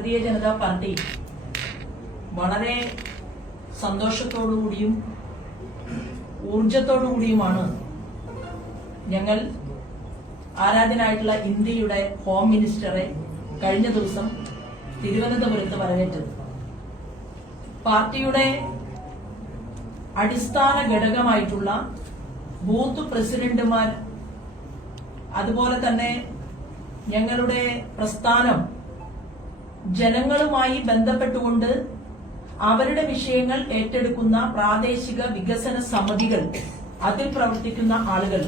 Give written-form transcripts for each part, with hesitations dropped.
Bharatiya Janata party വളരെ സന്തോഷത്തോടുകൂടിയും ഊർജത്തോടുകൂടിയുമാണ് ഞങ്ങൾ ആരാധനായിട്ടുള്ള ഇന്ത്യയുടെ ഹോം മിനിസ്റ്ററെ കഴിഞ്ഞ ദിവസം തിരുവനന്തപുരത്ത് വരവേറ്റത്. പാർട്ടിയുടെ അടിസ്ഥാന ഘടകമായിട്ടുള്ള ബൂത്ത് പ്രസിഡന്റുമാർ, അതുപോലെ തന്നെ ഞങ്ങളുടെ പ്രസ്ഥാനം ജനങ്ങളുമായി ബന്ധപ്പെട്ടുകൊണ്ട് അവരുടെ വിഷയങ്ങൾ ഏറ്റെടുക്കുന്ന പ്രാദേശിക വികസന സമിതികൾ, അതിൽ പ്രവർത്തിക്കുന്ന ആളുകൾ,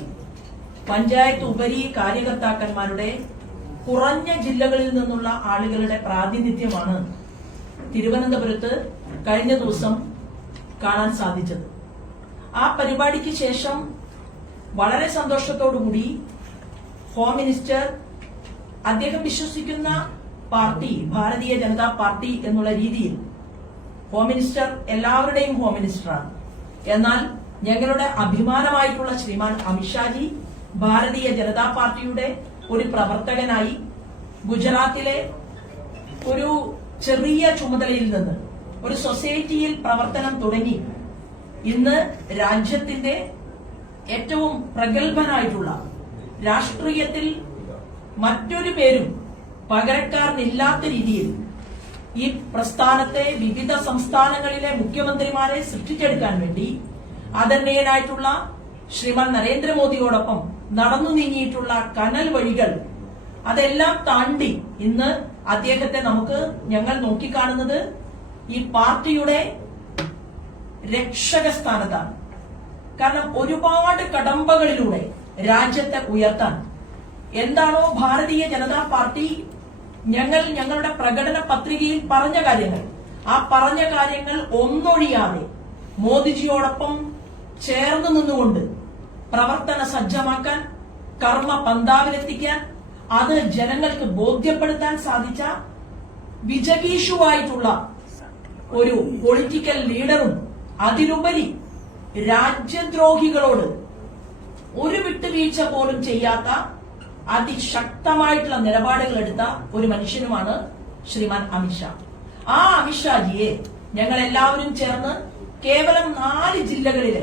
പഞ്ചായത്ത് ഉപരി കാര്യകർത്താക്കന്മാരുടെ കുറഞ്ഞ ജില്ലകളിൽ നിന്നുള്ള ആളുകളുടെ പ്രാതിനിധ്യമാണ് തിരുവനന്തപുരത്ത് കഴിഞ്ഞ ദിവസം കാണാൻ സാധിച്ചത്. ആ പരിപാടിക്ക് ശേഷം വളരെ സന്തോഷത്തോടുകൂടി ഹോം മിനിസ്റ്റർ അദ്ദേഹം വിശ്വസിക്കുന്ന പാർട്ടി ഭാരതീയ ജനതാ പാർട്ടി എന്നുള്ള രീതിയിൽ ഹോം മിനിസ്റ്റർ എല്ലാവരുടെയും ഹോം മിനിസ്റ്ററാണ്. എന്നാൽ ഞങ്ങളുടെ അഭിമാനമായിട്ടുള്ള ശ്രീമാൻ അമിത്ഷാജി ഭാരതീയ ജനതാ പാർട്ടിയുടെ ഒരു പ്രവർത്തകനായി ഗുജറാത്തിലെ ഒരു ചെറിയ ചുമതലയിൽ നിന്ന് ഒരു സൊസൈറ്റിയിൽ പ്രവർത്തനം തുടങ്ങി ഇന്ന് രാജ്യത്തിന്റെ ഏറ്റവും പ്രഗത്ഭനായിട്ടുള്ള, രാഷ്ട്രീയത്തിൽ മറ്റൊരു പേരും പകരക്കാരനില്ലാത്ത രീതിയിൽ ഈ പ്രസ്ഥാനത്തെ വിവിധ സംസ്ഥാനങ്ങളിലെ മുഖ്യമന്ത്രിമാരെ സൃഷ്ടിച്ചെടുക്കാൻ വേണ്ടി ആദരണീയനായിട്ടുള്ള ശ്രീമാൻ നരേന്ദ്രമോദിയോടൊപ്പം നടന്നു നീങ്ങിയിട്ടുള്ള കനൽ വഴികൾ, അതെല്ലാം താണ്ടി ഇന്ന് അദ്ദേഹത്തെ ഞങ്ങൾ നോക്കിക്കാണുന്നത് ഈ പാർട്ടിയുടെ രക്ഷക സ്ഥാനത്താണ്. കാരണം ഒരുപാട് കടമ്പകളിലൂടെ രാജ്യത്തെ ഉയർത്താൻ എന്താണോ ഭാരതീയ ജനതാ പാർട്ടി ഞങ്ങളുടെ പ്രകടന പത്രികയിൽ പറഞ്ഞ കാര്യങ്ങൾ, ആ പറഞ്ഞ കാര്യങ്ങൾ ഒന്നൊഴിയാതെ മോദിജിയോടൊപ്പം ചേർന്ന് നിന്നുകൊണ്ട് പ്രവർത്തന സജ്ജമാക്കാൻ, കർമ്മ പന്താവിലെത്തിക്കാൻ, അത് ജനങ്ങൾക്ക് ബോധ്യപ്പെടുത്താൻ സാധിച്ച വിജഗീഷുവായിട്ടുള്ള ഒരു പൊളിറ്റിക്കൽ ലീഡറും, അതിലുപരി രാജ്യദ്രോഹികളോട് ഒരു വിട്ടുവീഴ്ച പോലും ചെയ്യാത്ത അതിശക്തമായിട്ടുള്ള നിലപാടുകൾ എടുത്ത ഒരു മനുഷ്യനുമാണ് ശ്രീമാൻ അമിത്ഷാ. ആ അമിത്ഷാജിയെ ഞങ്ങൾ എല്ലാവരും ചേർന്ന് കേവലം 4 ജില്ലകളിലെ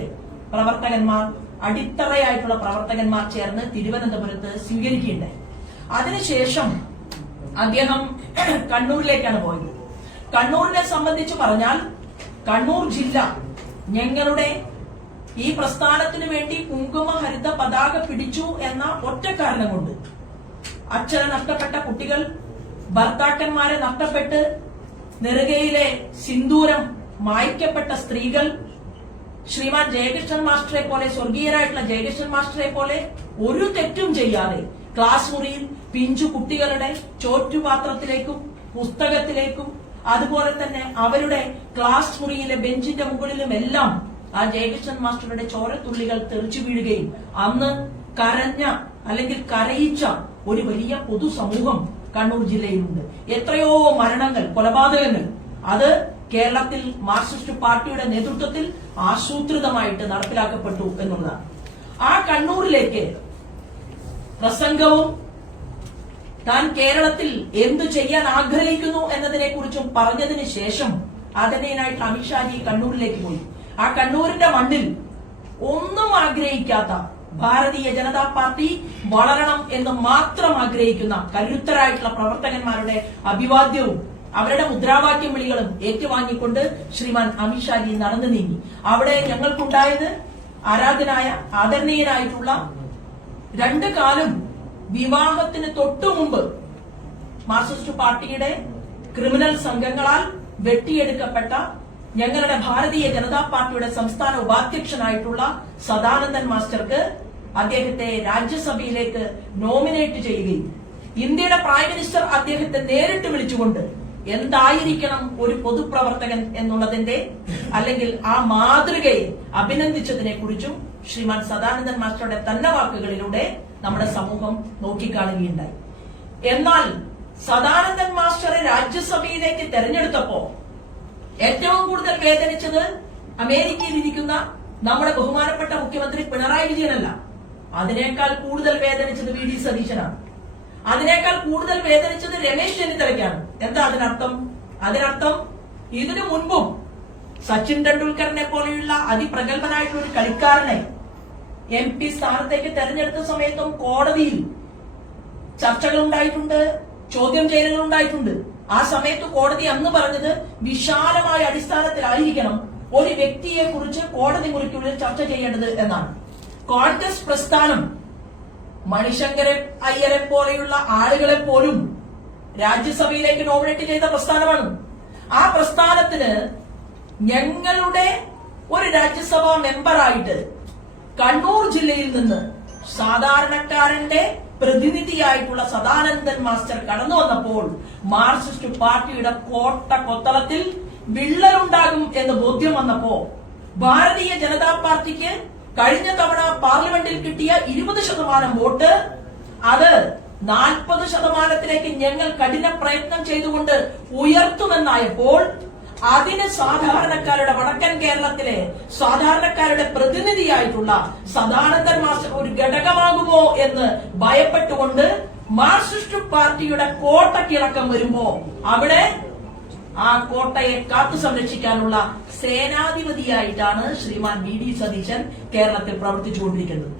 പ്രവർത്തകന്മാർ, അടിത്തറയായിട്ടുള്ള പ്രവർത്തകന്മാർ ചേർന്ന് തിരുവനന്തപുരത്ത് സ്വീകരിക്കുകയുണ്ടായി. അതിനുശേഷം അദ്ദേഹം കണ്ണൂരിലേക്കാണ് പോയത്. കണ്ണൂരിനെ സംബന്ധിച്ച് പറഞ്ഞാൽ, കണ്ണൂർ ജില്ല ഞങ്ങളുടെ ഈ പ്രസ്ഥാനത്തിനു വേണ്ടി കുങ്കുമ ഹരിത പതാക പിടിച്ചു എന്ന ഒറ്റ കാരണം കൊണ്ട് അച്ഛനെ നഷ്ടപ്പെട്ട കുട്ടികൾ, ഭർത്താക്കന്മാരെ നഷ്ടപ്പെട്ട് നെറുകയിലെ സിന്ദൂരം മായ്ക്കപ്പെട്ട സ്ത്രീകൾ, ശ്രീമാൻ ജയകൃഷ്ണൻ മാസ്റ്ററെ പോലെ, സ്വർഗീയരായിട്ടുള്ള ജയകൃഷ്ണൻ മാസ്റ്ററെ പോലെ ഒരു തെറ്റും ചെയ്യാതെ ക്ലാസ് മുറിയിൽ പിഞ്ചു കുട്ടികളുടെ ചോറ്റുപാത്രത്തിലേക്കും പുസ്തകത്തിലേക്കും അതുപോലെ തന്നെ അവരുടെ ക്ലാസ് മുറിയിലെ ബെഞ്ചിന്റെ മുകളിലും എല്ലാം ആ ജയകൃഷ്ണൻ മാസ്റ്ററുടെ ചോരത്തുള്ളികൾ തെറിച്ചു വീഴുകയും അന്ന് കരഞ്ഞ അല്ലെങ്കിൽ കരയിച്ച ഒരു വലിയ പൊതുസമൂഹം കണ്ണൂർ ജില്ലയിലുണ്ട്. എത്രയോ മരണങ്ങൾ, കൊലപാതകങ്ങൾ, അത് കേരളത്തിൽ മാർക്സിസ്റ്റ് പാർട്ടിയുടെ നേതൃത്വത്തിൽ ആസൂത്രിതമായിട്ട് നടപ്പിലാക്കപ്പെട്ടു എന്നുള്ളതാണ്. ആ കണ്ണൂരിലേക്ക് പ്രസംഗവും താൻ കേരളത്തിൽ എന്തു ചെയ്യാൻ ആഗ്രഹിക്കുന്നു എന്നതിനെ കുറിച്ചും പറഞ്ഞതിന് ശേഷം ആദരണീയനായിട്ട് അമിത്ഷാജി കണ്ണൂരിലേക്ക് പോയി. ആ കണ്ണൂരിന്റെ മണ്ണിൽ ഒന്നും ആഗ്രഹിക്കാത്ത ഭാരതീയ ജനതാ പാർട്ടി വളരണം എന്ന് മാത്രം ആഗ്രഹിക്കുന്ന കരുത്തരായിട്ടുള്ള പ്രവർത്തകന്മാരുടെ അഭിവാദ്യവും അവരുടെ മുദ്രാവാക്യം വിളികളും ഏറ്റുവാങ്ങിക്കൊണ്ട് ശ്രീമാൻ അമിത്ഷാജി നടന്നു നീങ്ങി. അവിടെ ഞങ്ങൾക്കുണ്ടായത് ആദരണീയനായിട്ടുള്ള 2 കാലം വിവാഹത്തിന് തൊട്ടുമുമ്പ് മാർക്സിസ്റ്റ് പാർട്ടിയുടെ ക്രിമിനൽ സംഘങ്ങളാൽ വെട്ടിയെടുക്കപ്പെട്ട ഞങ്ങളുടെ ഭാരതീയ ജനതാ പാർട്ടിയുടെ സംസ്ഥാന ഉപാധ്യക്ഷനായിട്ടുള്ള സദാനന്ദൻ മാസ്റ്റർക്ക് അദ്ദേഹത്തെ രാജ്യസഭയിലേക്ക് നോമിനേറ്റ് ചെയ്യുകയും ഇന്ത്യയുടെ പ്രൈം മിനിസ്റ്റർ അദ്ദേഹത്തെ നേരിട്ട് വിളിച്ചുകൊണ്ട് എന്തായിരിക്കണം ഒരു പൊതുപ്രവർത്തകൻ എന്നുള്ളതിന്റെ അല്ലെങ്കിൽ ആ മാതൃകയെ അഭിനന്ദിച്ചതിനെ കുറിച്ചും ശ്രീമാൻ സദാനന്ദൻ മാസ്റ്ററുടെ തന്നെ വാക്കുകളിലൂടെ നമ്മുടെ സമൂഹം നോക്കിക്കാണുകയുണ്ടായി. എന്നാൽ സദാനന്ദൻ മാസ്റ്ററെ രാജ്യസഭയിലേക്ക് തെരഞ്ഞെടുത്തപ്പോ ഏറ്റവും കൂടുതൽ വേദനിച്ചത് അമേരിക്കയിൽ ഇരിക്കുന്ന നമ്മുടെ ബഹുമാനപ്പെട്ട മുഖ്യമന്ത്രി പിണറായി വിജയനല്ല, അതിനേക്കാൾ കൂടുതൽ വേദനിച്ചത് വി ഡി സതീശനാണ്. അതിനേക്കാൾ കൂടുതൽ വേദനിച്ചത് രമേശ് ചെന്നിത്തലയ്ക്കാണ്. എന്താ അതിനർത്ഥം ഇതിനു മുൻപും സച്ചിൻ ടെണ്ടുൽക്കറിനെ പോലെയുള്ള അതിപ്രഗത്ഭനായിട്ടുള്ള ഒരു കളിക്കാരനെ MP സ്ഥാനത്തേക്ക് തെരഞ്ഞെടുത്ത സമയത്തും കോടതിയിൽ ചർച്ചകൾ ഉണ്ടായിട്ടുണ്ട്, ചോദ്യം ചെയ്യലുകൾ ഉണ്ടായിട്ടുണ്ട്. ആ സമയത്ത് കോടതി അന്ന് പറഞ്ഞത് വിശാലമായ അടിസ്ഥാനത്തിലായിരിക്കണം ഒരു വ്യക്തിയെ കുറിച്ച് കോടതി മുറിക്കുള്ളിൽ ചർച്ച ചെയ്യേണ്ടത് എന്നാണ്. കോൺഗ്രസ് പ്രസ്ഥാനം മണിശങ്കരൻ അയ്യരെ പോലെയുള്ള ആളുകളെ പോലും രാജ്യസഭയിലേക്ക് നോമിനേറ്റ് ചെയ്ത പ്രസ്ഥാനമാണ്. ആ പ്രസ്ഥാനത്തിന് ഞങ്ങളുടെ ഒരു രാജ്യസഭാ മെമ്പറായിട്ട് കണ്ണൂർ ജില്ലയിൽ നിന്ന് സാധാരണക്കാരന്റെ പ്രതിനിധിയായിട്ടുള്ള സദാനന്ദൻ മാസ്റ്റർ കടന്നു വന്നപ്പോൾ മാർക്സിസ്റ്റ് പാർട്ടിയുടെ കോട്ട കൊത്തളത്തിൽ വിള്ളലുണ്ടാകും എന്ന് ബോധ്യം വന്നപ്പോ ഭാരതീയ ജനതാ പാർട്ടിക്ക് കഴിഞ്ഞ തവണ പാർലമെന്റിൽ കിട്ടിയ 20% വോട്ട് അത് 40%-ത്തിലേക്ക് ഞങ്ങൾ കഠിന പ്രയത്നം ചെയ്തുകൊണ്ട് ഉയർത്തുമെന്നായപ്പോൾ അതിന് സാധാരണക്കാരുടെ വടക്കൻ കേരളത്തിലെ സാധാരണക്കാരുടെ പ്രതിനിധിയായിട്ടുള്ള സദാനന്ദൻ മാസ്റ്റർ ഒരു ഘടകമാകുമോ എന്ന് ഭയപ്പെട്ടുകൊണ്ട് മാർക്സിസ്റ്റ് പാർട്ടിയുടെ കോട്ടക്കിളക്കം വരുമ്പോ അവിടെ ആ കോട്ടയെ കാത്തു സംരക്ഷിക്കാനുള്ള സേനാധിപതിയായിട്ടാണ് ശ്രീമാൻ VD സതീശൻ കേരളത്തിൽ പ്രവർത്തിച്ചുകൊണ്ടിരിക്കുന്നത്.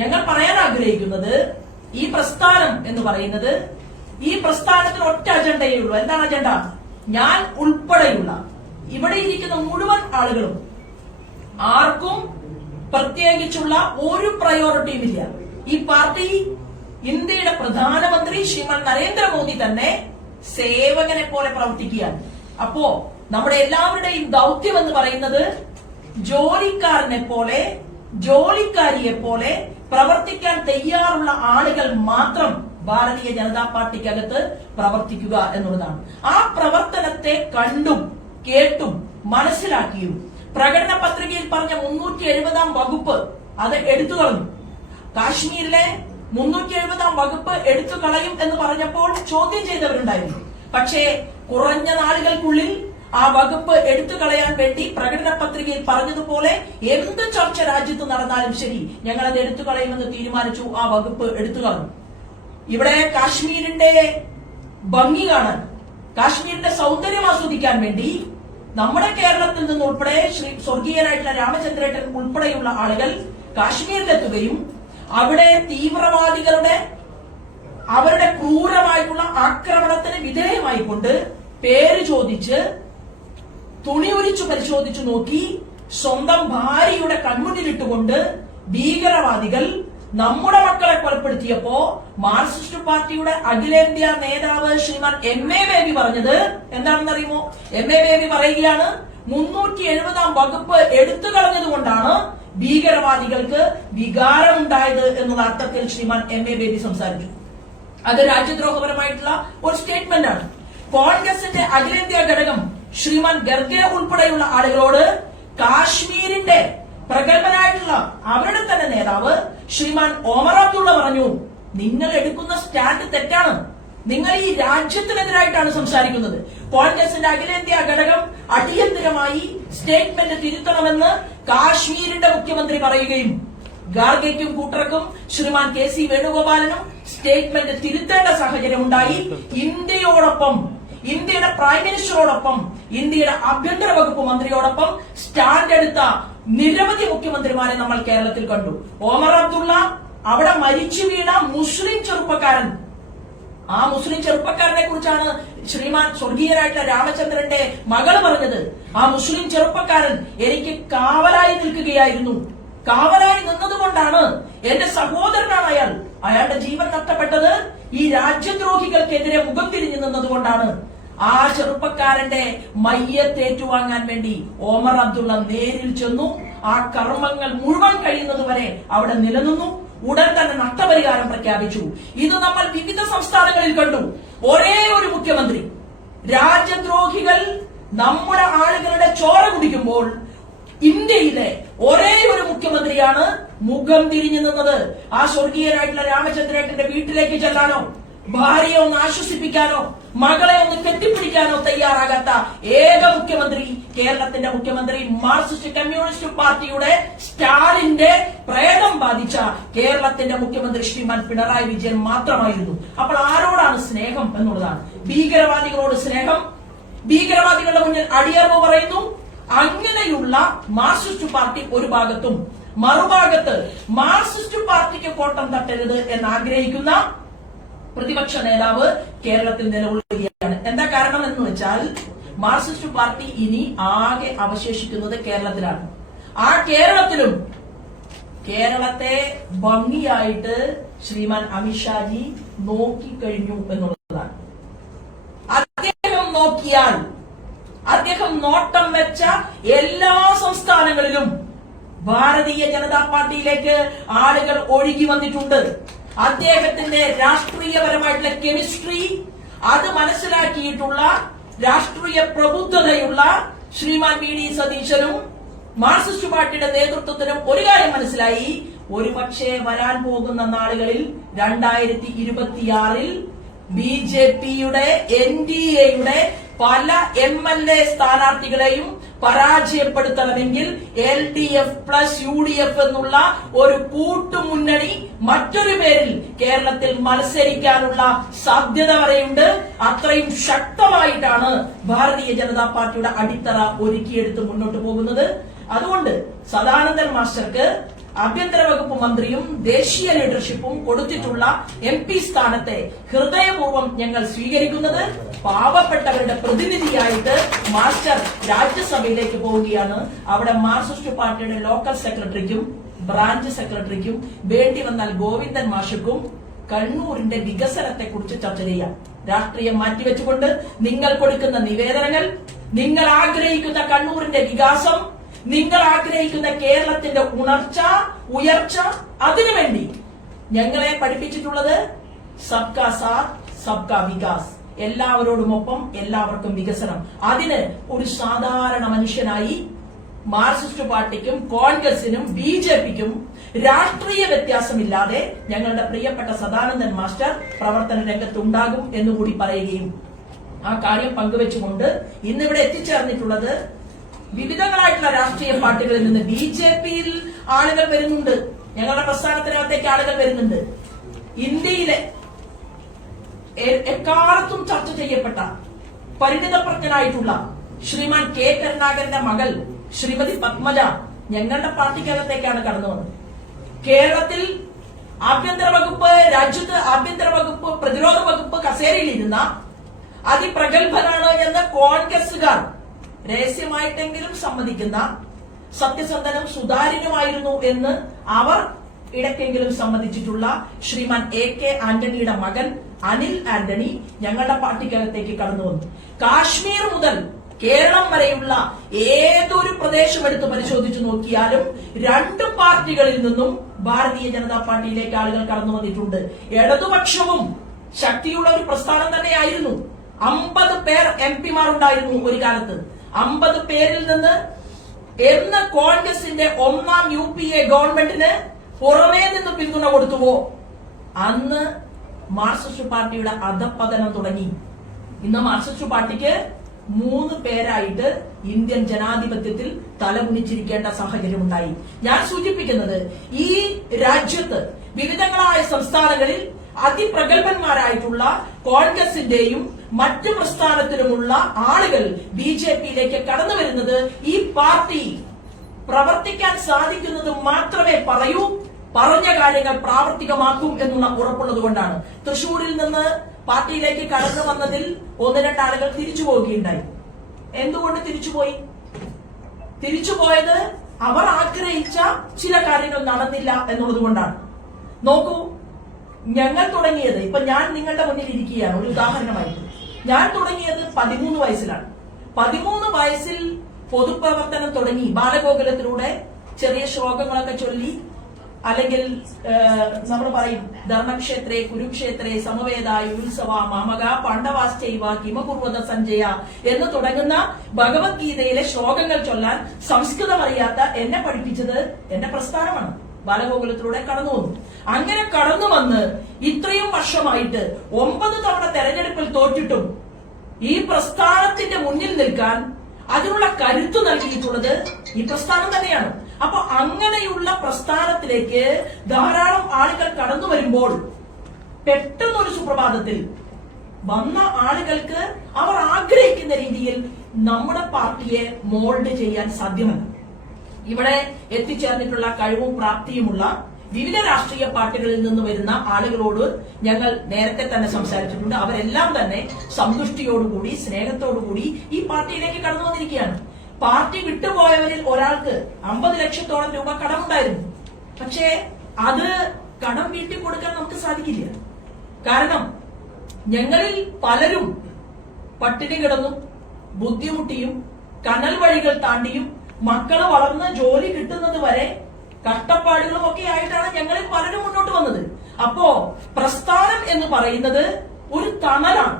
ഞങ്ങൾ പറയാൻ ആഗ്രഹിക്കുന്നത് ഈ പ്രസ്ഥാനം എന്ന് പറയുന്നത് ഈ പ്രസ്ഥാനത്തിന് ഒറ്റ അജണ്ടയേ ഉള്ളൂ. എന്താണ് അജണ്ട? ഞാൻ ഉൾപ്പെടെയുള്ള ഇവിടെ ഇരിക്കുന്ന മുഴുവൻ ആളുകളും ആർക്കും പ്രത്യേകിച്ചുള്ള ഒരു പ്രയോറിറ്റിയും ഇല്ല. ഈ പാർട്ടി ഇന്ത്യയുടെ പ്രധാനമന്ത്രി ശ്രീമാൻ നരേന്ദ്രമോദി തന്നെ സേവകനെ പോലെ പ്രവർത്തിക്കുകയാണ്. അപ്പോ നമ്മുടെ എല്ലാവരുടെയും ദൗത്യം എന്ന് പറയുന്നത് ജോലിക്കാരനെ പോലെ ജോലിക്കാരിയെ പോലെ പ്രവർത്തിക്കാൻ തയ്യാറുള്ള ആളുകൾ മാത്രം ഭാരതീയ ജനതാ പാർട്ടിക്കകത്ത് പ്രവർത്തിക്കുക എന്നുള്ളതാണ്. ആ പ്രവർത്തനത്തെ കണ്ടും കേട്ടും മനസ്സിലാക്കിയും പ്രകടന പത്രികയിൽ പറഞ്ഞ 370 വകുപ്പ് അത് എടുത്തു കളഞ്ഞു. കാശ്മീരിലെ 370 വകുപ്പ് എടുത്തു കളയും എന്ന് പറഞ്ഞപ്പോൾ ചോദ്യം ചെയ്തവരുണ്ടായിരുന്നു. പക്ഷേ കുറഞ്ഞ നാളുകൾക്കുള്ളിൽ ആ വകുപ്പ് എടുത്തു കളയാൻ വേണ്ടി പ്രകടന പത്രികയിൽ പറഞ്ഞതുപോലെ എന്ത് ചർച്ച രാജ്യത്ത് നടന്നാലും ശരി ഞങ്ങൾ അത് എടുത്തു കളയുമെന്ന് തീരുമാനിച്ചു. ആ വകുപ്പ് എടുത്തു കളഞ്ഞു. ഇവിടെ കാശ്മീരിന്റെ ഭംഗി കാണാൻ, കാശ്മീരിന്റെ സൗന്ദര്യം ആസ്വദിക്കാൻ വേണ്ടി നമ്മുടെ കേരളത്തിൽ നിന്ന് ഉൾപ്പെടെ സ്വർഗീയനായിട്ടുള്ള രാമചന്ദ്രേട്ടൻ ഉൾപ്പെടെയുള്ള ആളുകൾ കാശ്മീരിലെത്തുകയും അവിടെ തീവ്രവാദികളുടെ അവരുടെ ക്രൂരമായിട്ടുള്ള ആക്രമണത്തിന് വിധേയമായിക്കൊണ്ട് പേര് ചോദിച്ച് തുണി ഉരിച്ചു പരിശോധിച്ചു നോക്കി സ്വന്തം ഭാര്യയുടെ കൺമുന്നിലിട്ടുകൊണ്ട് ഭീകരവാദികൾ നമ്മുടെ മക്കളെ കൊലപ്പെടുത്തിയപ്പോ മാർക്സിസ്റ്റ് പാർട്ടിയുടെ അഖിലേന്ത്യാ നേതാവ് ശ്രീമാൻ MA ബേബി പറഞ്ഞത് എന്താണെന്നറിയുമോ? MA ബേബി പറയുകയാണ് 370 വകുപ്പ് എടുത്തു കളഞ്ഞതുകൊണ്ടാണ് ഭീകരവാദികൾക്ക് വികാരമുണ്ടായത് എന്നുള്ള അർത്ഥത്തിൽ ശ്രീമാൻ MA ബേബി സംസാരിച്ചു. അത് രാജ്യദ്രോഹപരമായിട്ടുള്ള ഒരു സ്റ്റേറ്റ്മെന്റ് ആണ്. കോൺഗ്രസിന്റെ അഖിലേന്ത്യാ ഘടകം ശ്രീമാൻ ഖർഗെ ഉൾപ്പെടെയുള്ള ആളുകളോട് കാശ്മീരിന്റെ പ്രഗത്ഭനായിട്ടുള്ള അവരുടെ തന്നെ നേതാവ് ശ്രീമാൻ ഒമർ അബ്ദുള്ള പറഞ്ഞു, നിങ്ങൾ എടുക്കുന്ന സ്റ്റാൻഡ് തെറ്റാണ്, നിങ്ങൾ ഈ രാജ്യത്തിനെതിരായിട്ടാണ് സംസാരിക്കുന്നത്. കോൺഗ്രസിന്റെ അഖിലേന്ത്യാ ഘടകം അടിയന്തരമായി സ്റ്റേറ്റ്മെന്റ് തിരുത്തണമെന്ന് കാശ്മീരിന്റെ മുഖ്യമന്ത്രി പറയുകയും ഖാർഗെയ്ക്കും കൂട്ടർക്കും ശ്രീമാൻ KC വേണുഗോപാലനും സ്റ്റേറ്റ്മെന്റ് തിരുത്തേണ്ട സാഹചര്യം ഉണ്ടായി. ഇന്ത്യയോടൊപ്പം, ഇന്ത്യയുടെ പ്രൈം മിനിസ്റ്ററോടൊപ്പം, ഇന്ത്യയുടെ ആഭ്യന്തര വകുപ്പ് മന്ത്രിയോടൊപ്പം സ്റ്റാൻഡ് എടുത്ത നിരവധി മുഖ്യമന്ത്രിമാരെ നമ്മൾ കേരളത്തിൽ കണ്ടു. ഒമർ അബ്ദുള്ള അവിടെ മരിച്ചു വീണ മുസ്ലിം ചെറുപ്പക്കാരൻ, ആ മുസ്ലിം ചെറുപ്പക്കാരനെ കുറിച്ചാണ് ശ്രീമാൻ സ്വർഗീയനായിട്ടുള്ള രാമചന്ദ്രന്റെ മകള് പറഞ്ഞത്. ആ മുസ്ലിം ചെറുപ്പക്കാരൻ എനിക്ക് കാവലായി നിൽക്കുകയായിരുന്നു, കാവലായി നിന്നതുകൊണ്ടാണ്, എന്റെ സഹോദരനാണ് അയാൾ, അയാളുടെ ജീവൻ നഷ്ടപ്പെട്ടത് ഈ രാജ്യദ്രോഹികൾക്കെതിരെ മുഖം തിരിഞ്ഞു നിന്നതുകൊണ്ടാണ്. ആ ചെറുപ്പക്കാരന്റെ മയ്യത്തേറ്റുവാങ്ങാൻ വേണ്ടി ഒമർ അബ്ദുള്ള നേരിൽ ചെന്നു. ആ കർമ്മങ്ങൾ മുഴുവൻ കഴിയുന്നതുവരെ അവിടെ നിലനിന്നു. ഉടൻ തന്നെ നഷ്ടപരിഹാരം പ്രഖ്യാപിച്ചു. ഇത് നമ്മൾ വിവിധ സംസ്ഥാനങ്ങളിൽ കണ്ടു. ഒരേ ഒരു മുഖ്യമന്ത്രി, രാജ്യദ്രോഹികൾ നമ്മുടെ ആളുകളുടെ ചോര കുടിക്കുമ്പോൾ ഇന്ത്യയിലെ ഒരേ ഒരു മുഖ്യമന്ത്രിയാണ് മുഖം തിരിഞ്ഞു നിന്നത്. ആ സ്വർഗീയനായിട്ടുള്ള രാമചന്ദ്രേട്ടന്റെ വീട്ടിലേക്ക് ചെല്ലാനോ ഭാര്യയെ ഒന്ന് ആശ്വസിപ്പിക്കാനോ മകളെ ഒന്ന് കെട്ടിപ്പിടിക്കാനോ തയ്യാറാകാത്ത ഏക മുഖ്യമന്ത്രി കേരളത്തിന്റെ മുഖ്യമന്ത്രി മാർക്സിസ്റ്റ് കമ്മ്യൂണിസ്റ്റ് പാർട്ടിയുടെ സ്റ്റാലിന്റെ പ്രേതം ബാധിച്ച കേരളത്തിന്റെ മുഖ്യമന്ത്രി ശ്രീമാൻ പിണറായി വിജയൻ മാത്രമായിരുന്നു. അപ്പോൾ ആരോടാണ് സ്നേഹം എന്നുള്ളതാണ്. ഭീകരവാദികളോട് സ്നേഹം, ഭീകരവാദികളുടെ മുന്നിൽ അടിയറവ് പറയുന്നു. അങ്ങനെയുള്ള മാർക്സിസ്റ്റ് പാർട്ടി ഒരു ഭാഗത്തും, മറുഭാഗത്ത് മാർക്സിസ്റ്റ് പാർട്ടിക്ക് കോട്ടം തട്ടരുത് എന്ന് ആഗ്രഹിക്കുന്ന പ്രതിപക്ഷ നേതാവ് കേരളത്തിൽ നിലകൊള്ളുകയാണ്. എന്താ കാരണം എന്ന് വെച്ചാൽ മാർക്സിസ്റ്റ് പാർട്ടി ഇനി ആകെ അവശേഷിക്കുന്നത് കേരളത്തിലാണ്. ആ കേരളത്തിലും കേരളത്തെ ഭംഗിയായിട്ട് ശ്രീമാൻ അമിത്ഷാജി നോക്കിക്കഴിഞ്ഞു എന്നുള്ളതാണ്. അദ്ദേഹം നോക്കിയാൽ, അദ്ദേഹം നോട്ടം വെച്ച എല്ലാ സംസ്ഥാനങ്ങളിലും ഭാരതീയ ജനതാ പാർട്ടിയിലേക്ക് ആളുകൾ ഒഴുകി വന്നിട്ടുണ്ട്. അദ്ദേഹത്തിന്റെ രാഷ്ട്രീയപരമായിട്ടുള്ള കെമിസ്ട്രി അത് മനസ്സിലാക്കിയിട്ടുള്ള രാഷ്ട്രീയ പ്രബുദ്ധതയുള്ള ശ്രീമാൻ വി ഡി സതീശനും മാർക്സിസ്റ്റ് പാർട്ടിയുടെ നേതൃത്വത്തിനും ഒരു കാര്യം മനസ്സിലായി. ഒരുപക്ഷെ വരാൻ പോകുന്ന നാളുകളിൽ 2026 ബിജെപിയുടെ NDAയുടെ പല MLA സ്ഥാനാർത്ഥികളെയും പരാജയപ്പെടുത്തണമെങ്കിൽ LDF പ്ലസ് UDF എന്നുള്ള ഒരു കൂട്ടുമുന്നണി മറ്റൊരു പേരിൽ കേരളത്തിൽ മത്സരിക്കാനുള്ള സാധ്യത വരെയുണ്ട്. അത്രയും ശക്തമായിട്ടാണ് ഭാരതീയ ജനതാ പാർട്ടിയുടെ അടിത്തറ ഒരുക്കിയെടുത്ത് മുന്നോട്ട് പോകുന്നത്. അതുകൊണ്ട് സദാനന്ദൻ മാസ്റ്റർക്ക് ആഭ്യന്തര വകുപ്പ് മന്ത്രിയും ദേശീയ ലീഡർഷിപ്പും കൊടുത്തിട്ടുള്ള MP സ്ഥാനത്തെ ഹൃദയപൂർവ്വം ഞങ്ങൾ സ്വീകരിക്കുന്നത്. പാവപ്പെട്ടവരുടെ പ്രതിനിധിയായിട്ട് മാസ്റ്റർ രാജ്യസഭയിലേക്ക് പോവുകയാണ്. അവിടെ മാർക്സിസ്റ്റ് പാർട്ടിയുടെ ലോക്കൽ സെക്രട്ടറിക്കും ബ്രാഞ്ച് സെക്രട്ടറിക്കും വേണ്ടി വന്നാൽ ഗോവിന്ദൻ മാഷക്കും കണ്ണൂരിന്റെ വികസനത്തെക്കുറിച്ച് ചർച്ച ചെയ്യാം. രാഷ്ട്രീയം മാറ്റിവെച്ചുകൊണ്ട് നിങ്ങൾ കൊടുക്കുന്ന നിവേദനങ്ങൾ, നിങ്ങൾ ആഗ്രഹിക്കുന്ന കണ്ണൂരിന്റെ വികാസം, നിങ്ങൾ ആഗ്രഹിക്കുന്ന കേരളത്തിന്റെ ഉയർച്ച, അതിനുവേണ്ടി ഞങ്ങളെ പഠിപ്പിച്ചിട്ടുള്ളത് സബ്കാ സാത്ത് സബ്കാ വികാസ്, എല്ലാവരോടുമൊപ്പം എല്ലാവർക്കും വികസനം. അതിന് ഒരു സാധാരണ മനുഷ്യനായി മാർക്സിസ്റ്റ് പാർട്ടിക്കും കോൺഗ്രസിനും BJPക്കും രാഷ്ട്രീയ വ്യത്യാസമില്ലാതെ ഞങ്ങളുടെ പ്രിയപ്പെട്ട സദാനന്ദൻ മാസ്റ്റർ പ്രവർത്തന രംഗത്തുണ്ടാകും എന്നുകൂടി പറയുകയും ആ കാര്യം പങ്കുവെച്ചുകൊണ്ട് ഇന്നിവിടെ എത്തിച്ചേർന്നിട്ടുള്ളത് വിവിധങ്ങളായിട്ടുള്ള രാഷ്ട്രീയ പാർട്ടികളിൽ നിന്ന് BJPയിൽ ആളുകൾ വരുന്നുണ്ട്. ഞങ്ങളുടെ പ്രസ്ഥാനത്തിനകത്തേക്ക് ആളുകൾ വരുന്നുണ്ട്. ഇന്ത്യയിലെ എക്കാലത്തും ചർച്ച ചെയ്യപ്പെട്ട പരിണിതപ്രജ്ഞനായിട്ടുള്ള ശ്രീമാൻ K കരുണാകരന്റെ മകൾ ശ്രീമതി പത്മജ ഞങ്ങളുടെ പാർട്ടിക്കകത്തേക്കാണ് കടന്നു വന്നത്. കേരളത്തിൽ ആഭ്യന്തര വകുപ്പ്, രാജ്യത്ത് ആഭ്യന്തര വകുപ്പ്, പ്രതിരോധ വകുപ്പ് കസേരയിലിരുന്ന അതിപ്രഗത്ഭനാണ് എന്ന് കോൺഗ്രസുകാർ രഹസ്യമായിട്ടെങ്കിലും സമ്മതിക്കുന്ന, സത്യസന്ധനും സുതാര്യനുമായിരുന്നു എന്ന് അവർ ഇടയ്ക്കെങ്കിലും സമ്മതിച്ചിട്ടുള്ള ശ്രീമാൻ AK ആന്റണിയുടെ മകൻ അനിൽ ആന്റണി ഞങ്ങളുടെ പാർട്ടിക്കകത്തേക്ക് കടന്നു വന്നു. കാശ്മീർ മുതൽ കേരളം വരെയുള്ള ഏതൊരു പ്രദേശം എടുത്ത് പരിശോധിച്ചു നോക്കിയാലും രണ്ട് പാർട്ടികളിൽ നിന്നും ഭാരതീയ ജനതാ പാർട്ടിയിലേക്ക് ആളുകൾ കടന്നു വന്നിട്ടുണ്ട്. ഇടതുപക്ഷവും ശക്തിയുള്ള ഒരു പ്രസ്ഥാനം തന്നെയായിരുന്നു. 50 പേർ MP-മാർ ഉണ്ടായിരുന്നു ഒരു കാലത്ത്. 50 പേരിൽ നിന്ന് എന്ന് കോൺഗ്രസിന്റെ ഒന്നാം UPA ഗവൺമെന്റിന് പുറമേ നിന്ന് പിന്തുണ കൊടുത്തുവോ അന്ന് മാർക്സിസ്റ്റ് പാർട്ടിയുടെ അധപ്പതനം തുടങ്ങി. ഇന്ന് മാർക്സിസ്റ്റ് പാർട്ടിക്ക് 3 പേരായിട്ട് ഇന്ത്യൻ ജനാധിപത്യത്തിൽ തലകുനിച്ചിരിക്കേണ്ട സാഹചര്യമുണ്ടായി. ഞാൻ സൂചിപ്പിക്കുന്നത് ഈ രാജ്യത്ത് വിവിധങ്ങളായ സംസ്ഥാനങ്ങളിൽ അതിപ്രഗത്ഭന്മാരായിട്ടുള്ള കോൺഗ്രസിന്റെയും മറ്റു പ്രസ്ഥാനത്തിലുമുള്ള ആളുകൾ BJPയിലേക്ക് കടന്നു വരുന്നത് ഈ പാർട്ടി പ്രവർത്തിക്കാൻ സാധിക്കുന്നത് മാത്രമേ പറയൂ, പറഞ്ഞ കാര്യങ്ങൾ പ്രാവർത്തികമാക്കും എന്നുള്ള ഉറപ്പുള്ളത് കൊണ്ടാണ്. തൃശൂരിൽ നിന്ന് പാർട്ടിയിലേക്ക് കടന്നു വന്നതിൽ 1-2 ആളുകൾ തിരിച്ചു പോവുകയുണ്ടായി. എന്തുകൊണ്ട് തിരിച്ചുപോയി? തിരിച്ചുപോയത് അവർ ആഗ്രഹിച്ച ചില കാര്യങ്ങൾ നടന്നില്ല എന്നുള്ളത് കൊണ്ടാണ്. നോക്കൂ, ഞങ്ങൾ തുടങ്ങിയത്, ഇപ്പൊ ഞാൻ നിങ്ങളുടെ മുന്നിൽ ഇരിക്കുകയാണ് ഒരു ഉദാഹരണമായിട്ട്. ഞാൻ തുടങ്ങിയത് 13 വയസ്സിലാണ്. 13 വയസ്സിൽ പൊതുപ്രവർത്തനം തുടങ്ങി. ബാലഗോകുലത്തിലൂടെ ചെറിയ ശ്ലോകങ്ങളൊക്കെ ചൊല്ലി, അല്ലെങ്കിൽ നമ്മൾ പറയും ധർമ്മക്ഷേത്രേ കുരുക്ഷേത്രേ സമവേദായ ഉത്സവ മാമക പാണ്ഡവാശ്ചൈവ കിമകുർവത സഞ്ജയ എന്ന് തുടങ്ങുന്ന ഭഗവത്ഗീതയിലെ ശ്ലോകങ്ങൾ ചൊല്ലാൻ സംസ്കൃതം അറിയാത്ത എന്നെ പഠിപ്പിച്ചത് എന്റെ പ്രസ്ഥാനമാണ്. ബാലഗോകുലത്തിലൂടെ കടന്നു വന്നു. അങ്ങനെ കടന്നു വന്ന് ഇത്രയും വർഷമായിട്ട് 9 തവണ തെരഞ്ഞെടുപ്പിൽ തോറ്റിട്ടും ഈ പ്രസ്ഥാനത്തിന്റെ മുന്നിൽ നിൽക്കാൻ അതിനുള്ള കരുത്തു നൽകിയിട്ടുള്ളത് ഈ പ്രസ്ഥാനം തന്നെയാണ്. അപ്പൊ അങ്ങനെയുള്ള പ്രസ്ഥാനത്തിലേക്ക് ധാരാളം ആളുകൾ കടന്നു വരുമ്പോൾ പെട്ടെന്നൊരു സുപ്രഭാതത്തിൽ വന്ന ആളുകൾക്ക് അവർ ആഗ്രഹിക്കുന്ന രീതിയിൽ നമ്മുടെ പാർട്ടിയെ മോൾഡ് ചെയ്യാൻ സാധ്യമല്ല. ഇവിടെ എത്തിച്ചേർന്നിട്ടുള്ള കഴിവും പ്രാപ്തിയുമുള്ള വിവിധ രാഷ്ട്രീയ പാർട്ടികളിൽ നിന്ന് വരുന്ന ആളുകളോട് ഞങ്ങൾ നേരത്തെ തന്നെ സംസാരിച്ചിട്ടുണ്ട്. അവരെല്ലാം തന്നെ സന്തുഷ്ടിയോടുകൂടി സ്നേഹത്തോടുകൂടി ഈ പാർട്ടിയിലേക്ക് കടന്നു വന്നിരിക്കുകയാണ്. പാർട്ടി വിട്ടുപോയവരിൽ ഒരാൾക്ക് 50 ലക്ഷത്തോളം രൂപ കടമുണ്ടായിരുന്നു. പക്ഷേ അത് കടം വീട്ടി കൊടുക്കാൻ നമുക്ക് സാധിക്കില്ല. കാരണം ഞങ്ങളിൽ പലരും പട്ടിണി കിടന്നും ബുദ്ധിമുട്ടിയും കനൽ വഴികൾ താണ്ടിയും മക്കള് വളർന്ന് ജോലി കിട്ടുന്നത് വരെ കഷ്ടപ്പാടുകളും ഒക്കെ ആയിട്ടാണ് ഞങ്ങളിൽ പലരും മുന്നോട്ട് വന്നത്. അപ്പോ പ്രസ്ഥാനം എന്ന് പറയുന്നത് ഒരു തണലാണ്.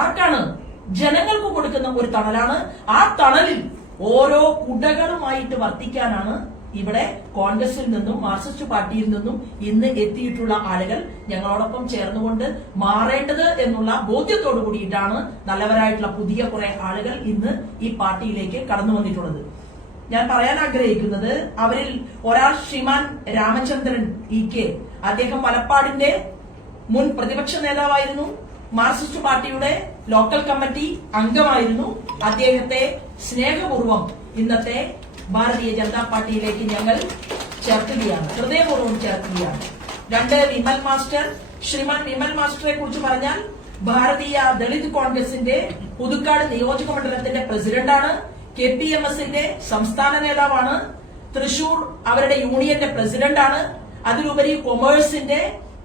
ആർക്കാണ്? ജനങ്ങൾക്ക് കൊടുക്കുന്ന ഒരു തണലാണ്. ആ തണലിൽ ഓരോ കുടകളുമായിട്ട് വർത്തിക്കാനാണ് ഇവിടെ കോൺഗ്രസിൽ നിന്നും മാർക്സിസ്റ്റ് പാർട്ടിയിൽ നിന്നും ഇന്ന് എത്തിയിട്ടുള്ള ആളുകൾ ഞങ്ങളോടൊപ്പം ചേർന്നുകൊണ്ട് മാറേണ്ടത് എന്നുള്ള ബോധ്യത്തോടു കൂടിയിട്ടാണ് നല്ലവരായിട്ടുള്ള പുതിയ കുറെ ആളുകൾ ഇന്ന് ഈ പാർട്ടിയിലേക്ക് കടന്നു വന്നിട്ടുള്ളത്. ഞാൻ പറയാൻ ആഗ്രഹിക്കുന്നത് അവരിൽ ഒരാൾ ശ്രീമാൻ രാമചന്ദ്രൻ EK. അദ്ദേഹം വലപ്പാടിന്റെ മുൻ പ്രതിപക്ഷ നേതാവായിരുന്നു. മാർക്സിസ്റ്റ് പാർട്ടിയുടെ ലോക്കൽ കമ്മിറ്റി അംഗമായിരുന്നു. അദ്ദേഹത്തെ സ്നേഹപൂർവ്വം ഇന്നത്തെ ഭാരതീയ ജനതാ പാർട്ടിയിലേക്ക് ഞങ്ങൾ ചേർക്കുകയാണ്, ഹൃദയപൂർവ്വം ചേർക്കുകയാണ്. 2 വിമൽ മാസ്റ്റർ. ശ്രീമാൻ വിമൽ മാസ്റ്ററെ കുറിച്ച് പറഞ്ഞാൽ ഭാരതീയ ദളിത് കോൺഗ്രസിന്റെ പുതുക്കാട് നിയോജക മണ്ഡലത്തിന്റെ പ്രസിഡന്റാണ്. KPMSന്റെ സംസ്ഥാന നേതാവാണ്. തൃശൂർ അവരുടെ യൂണിയന്റെ പ്രസിഡന്റാണ്. അതിലുപരി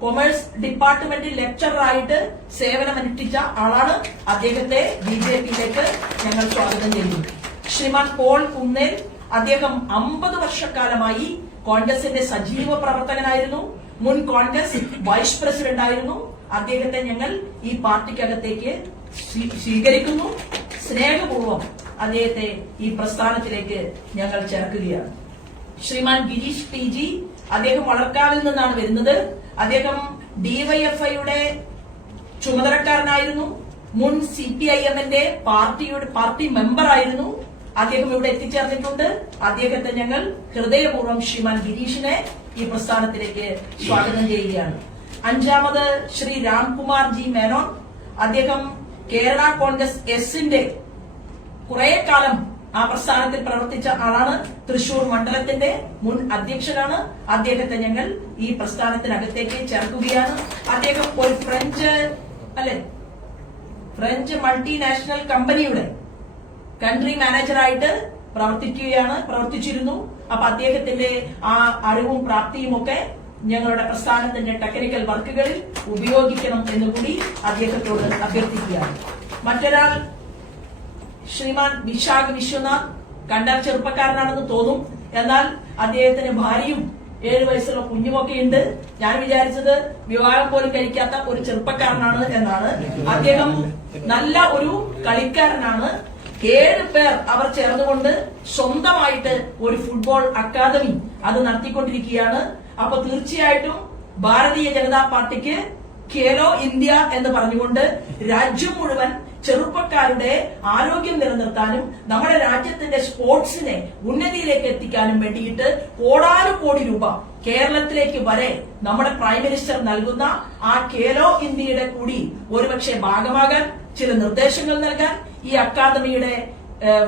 കൊമേഴ്സ് ഡിപ്പാർട്ട്മെന്റിൽ ലെക്ചറായിട്ട് സേവനമനുഷ്ഠിച്ച ആളാണ്. അദ്ദേഹത്തെ BJPയിലേക്ക് ഞങ്ങൾ സ്വാഗതം ചെയ്യുന്നു. ശ്രീമാൻ പോൾ കുന്നേൽ. അദ്ദേഹം 50 വർഷക്കാലമായി കോൺഗ്രസിന്റെ സജീവ പ്രവർത്തകനായിരുന്നു. മുൻ കോൺഗ്രസ് വൈസ് പ്രസിഡന്റ് ആയിരുന്നു. അദ്ദേഹത്തെ ഞങ്ങൾ ഈ പാർട്ടിക്കകത്തേക്ക് സ്വീകരിക്കുന്നു. സ്നേഹപൂർവ്വം അദ്ദേഹത്തെ ഈ പ്രസ്ഥാനത്തിലേക്ക് ഞങ്ങൾ ചേർക്കുകയാണ്. ശ്രീമാൻ ഗിരീഷ് PG. അദ്ദേഹം വളർക്കാവിൽ നിന്നാണ് വരുന്നത്. അദ്ദേഹം DYFIയുടെ ചുമതലക്കാരനായിരുന്നു. മുൻ CPIMന്റെ പാർട്ടി മെമ്പറായിരുന്നു. അദ്ദേഹം ഇവിടെ എത്തിച്ചേർന്നിട്ടുണ്ട്. അദ്ദേഹത്തെ ഞങ്ങൾ ഹൃദയപൂർവ്വം ശ്രീമാൻ ഗിരീഷിനെ ഈ പ്രസ്ഥാനത്തിലേക്ക് സ്വാഗതം ചെയ്യുകയാണ്. 5ാമത് ശ്രീ രാംകുമാർ G. മേനോൻ. അദ്ദേഹം കേരള കോൺഗ്രസ് എസിന്റെ കുറെ കാലം ആ പ്രസ്ഥാനത്തിൽ പ്രവർത്തിച്ച ആളാണ്. തൃശൂർ മണ്ഡലത്തിന്റെ മുൻ അധ്യക്ഷനാണ്. അദ്ദേഹത്തെ ഞങ്ങൾ ഈ പ്രസ്ഥാനത്തിനകത്തേക്ക് ചേർക്കുകയാണ്. അദ്ദേഹം ഒരു ഫ്രഞ്ച് മൾട്ടിനാഷണൽ കമ്പനിയുടെ കൺട്രി മാനേജറായിട്ട് പ്രവർത്തിച്ചിരുന്നു. അപ്പൊ അദ്ദേഹത്തിന്റെ ആ അറിവും പ്രാപ്തിയും ഒക്കെ ഞങ്ങളുടെ പ്രസ്ഥാനത്തിന്റെ ടെക്നിക്കൽ വർക്കുകളിൽ ഉപയോഗിക്കണം എന്നുകൂടി അദ്ദേഹത്തോട് അഭ്യർത്ഥിക്കുകയാണ്. മറ്റൊരാൾ ശ്രീമാൻ വിശാഖ് വിശ്വനാഥ്. കണ്ടാൽ ചെറുപ്പക്കാരനാണെന്ന് തോന്നും. എന്നാൽ അദ്ദേഹത്തിന് ഭാര്യയും 7 വയസ്സുള്ള കുഞ്ഞുമൊക്കെ ഉണ്ട്. ഞാൻ വിചാരിച്ചത് വിവാഹം പോലും കഴിക്കാത്ത ഒരു ചെറുപ്പക്കാരനാണ് എന്നാണ്. അദ്ദേഹം നല്ല ഒരു കളിക്കാരനാണ്. 7 പേർ അവർ ചേർന്നുകൊണ്ട് സ്വന്തമായിട്ട് ഒരു ഫുട്ബോൾ അക്കാദമി അത് നടത്തിക്കൊണ്ടിരിക്കുകയാണ്. അപ്പൊ തീർച്ചയായിട്ടും ഭാരതീയ ജനതാ പാർട്ടിക്ക് ഖേലോ ഇന്ത്യ എന്ന് പറഞ്ഞുകൊണ്ട് രാജ്യം മുഴുവൻ ചെറുപ്പക്കാരുടെ ആരോഗ്യം നിലനിർത്താനും നമ്മുടെ രാജ്യത്തിന്റെ സ്പോർട്സിനെ ഉന്നതിയിലേക്ക് എത്തിക്കാനും വേണ്ടിയിട്ട് കോടാനുകോടി രൂപ കേരളത്തിലേക്ക് വരെ നമ്മുടെ പ്രൈം മിനിസ്റ്റർ നൽകുന്ന ആ ഖേലോ ഇന്ത്യയുടെ കൂടി ഒരുപക്ഷെ ഭാഗമാകാൻ ചില നിർദ്ദേശങ്ങൾ നൽകാൻ ഈ അക്കാദമിയുടെ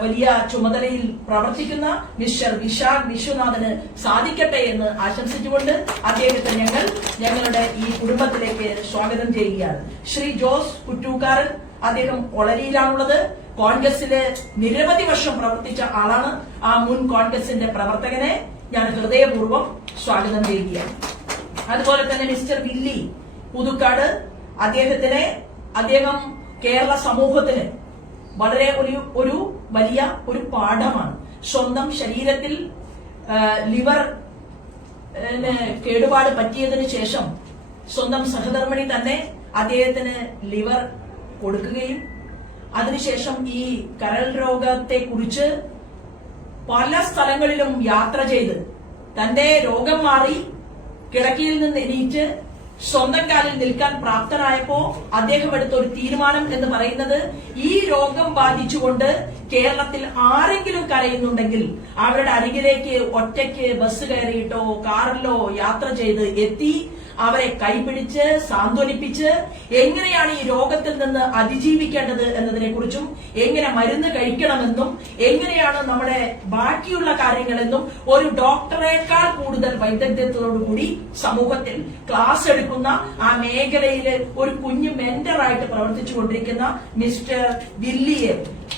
വലിയ ചുമതലയിൽ പ്രവർത്തിക്കുന്ന മിസ്റ്റർ വിശാഖ് വിശ്വനാഥന് സാധിക്കട്ടെ എന്ന് ആശംസിച്ചുകൊണ്ട് അദ്ദേഹത്തെ ഞങ്ങളുടെ ഈ കുടുംബത്തിലേക്ക് സ്വാഗതം ചെയ്യുകയാണ്. ശ്രീ ജോസ് കുറ്റൂക്കാരൻ. അദ്ദേഹം ഒളരിയിലാണുള്ളത്. കോൺഗ്രസില് നിരവധി വർഷം പ്രവർത്തിച്ച ആളാണ്. ആ മുൻ കോൺഗ്രസിന്റെ പ്രവർത്തകനെ ഞാൻ ഹൃദയപൂർവ്വം സ്വാഗതം ചെയ്യുകയാണ്. അതുപോലെ തന്നെ മിസ്റ്റർ വില്ലി പുതുക്കാട്. അദ്ദേഹം കേരള സമൂഹത്തിന് വളരെ ഒരു വലിയ ഒരു പാഠമാണ്. സ്വന്തം ശരീരത്തിൽ ലിവർ കേടുപാട് പറ്റിയതിനു ശേഷം സ്വന്തം സഹധർമ്മിണി തന്നെ അദ്ദേഹത്തിന് ലിവർ കൊടുക്കുകയും അതിനുശേഷം ഈ കരൾ രോഗത്തെ കുറിച്ച് പല സ്ഥലങ്ങളിലും യാത്ര ചെയ്ത് തന്റെ രോഗം മാറി കിടക്കയിൽ നിന്ന് എണീറ്റ് സ്വന്തം കാലിൽ നിൽക്കാൻ പ്രാപ്തനായപ്പോ അദ്ദേഹം എടുത്ത ഒരു തീരുമാനം എന്ന് പറയുന്നത്, ഈ രോഗം ബാധിച്ചുകൊണ്ട് കേരളത്തിൽ ആരെങ്കിലും കരയുന്നുണ്ടെങ്കിൽ അവരുടെ അരികിലേക്ക് ഒറ്റയ്ക്ക് ബസ് കയറിയിട്ടോ കാറിലോ യാത്ര ചെയ്ത് എത്തി അവരെ കൈപിടിച്ച് സാന്ത്വനിപ്പിച്ച് എങ്ങനെയാണ് ഈ രോഗത്തിൽ നിന്ന് അതിജീവിക്കേണ്ടത് എന്നതിനെ കുറിച്ചും എങ്ങനെ മരുന്ന് കഴിക്കണമെന്നും എങ്ങനെയാണ് നമ്മുടെ ബാക്കിയുള്ള കാര്യങ്ങളെന്നും ഒരു ഡോക്ടറേക്കാൾ കൂടുതൽ വൈദഗ്ധ്യത്തോടുകൂടി സമൂഹത്തിൽ ക്ലാസ് എടുക്കുന്ന ആ മേഖലയിൽ ഒരു കുഞ്ഞു മെന്ററായിട്ട് പ്രവർത്തിച്ചുകൊണ്ടിരിക്കുന്ന മിസ്റ്റർ വില്ലിയെ,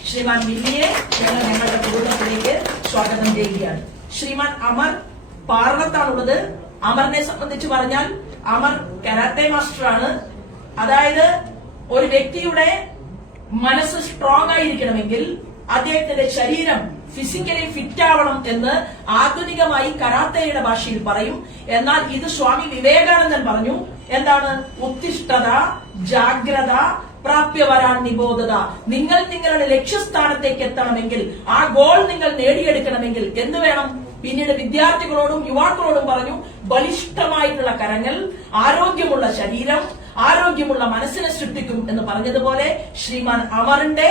ശ്രീമാൻ വില്ലിയെ ഞങ്ങൾ ഞങ്ങളുടെ കുടുംബത്തിലേക്ക് സ്വാഗതം ചെയ്യുകയാണ്. ശ്രീമാൻ അമർ പാർവത്താണുള്ളത്. അമറിനെ സംബന്ധിച്ച് പറഞ്ഞാൽ അമർ കരാട്ടെ മാസ്റ്ററാണ്. അതായത് ഒരു വ്യക്തിയുടെ മനസ്സ് സ്ട്രോങ് ആയിരിക്കണമെങ്കിൽ അദ്ദേഹത്തിന്റെ ശരീരം ഫിസിക്കലി ഫിറ്റ് ആവണം എന്ന് ആധുനികമായി കരാത്തയുടെ ഭാഷയിൽ പറയും. എന്നാൽ ഇത് സ്വാമി വിവേകാനന്ദൻ പറഞ്ഞു. എന്താണ്? ഉത്തിഷ്ഠത, ജാഗ്രത, പ്രാപ്യവരാൻ നിബോധത. നിങ്ങൾ നിങ്ങളുടെ ലക്ഷ്യസ്ഥാനത്തേക്ക് എത്തണമെങ്കിൽ, ആ ഗോൾ നിങ്ങൾ നേടിയെടുക്കണമെങ്കിൽ എന്ത് വേണം? പിന്നീട് വിദ്യാർത്ഥികളോടും യുവാക്കളോടും പറഞ്ഞു, ബലിഷ്ഠമായിട്ടുള്ള കരങ്ങൾ, ആരോഗ്യമുള്ള ശരീരം, ആരോഗ്യമുള്ള മനസ്സിനെ സൃഷ്ടിക്കും എന്ന് പറഞ്ഞതുപോലെ ശ്രീമാൻ അമറിന്റെ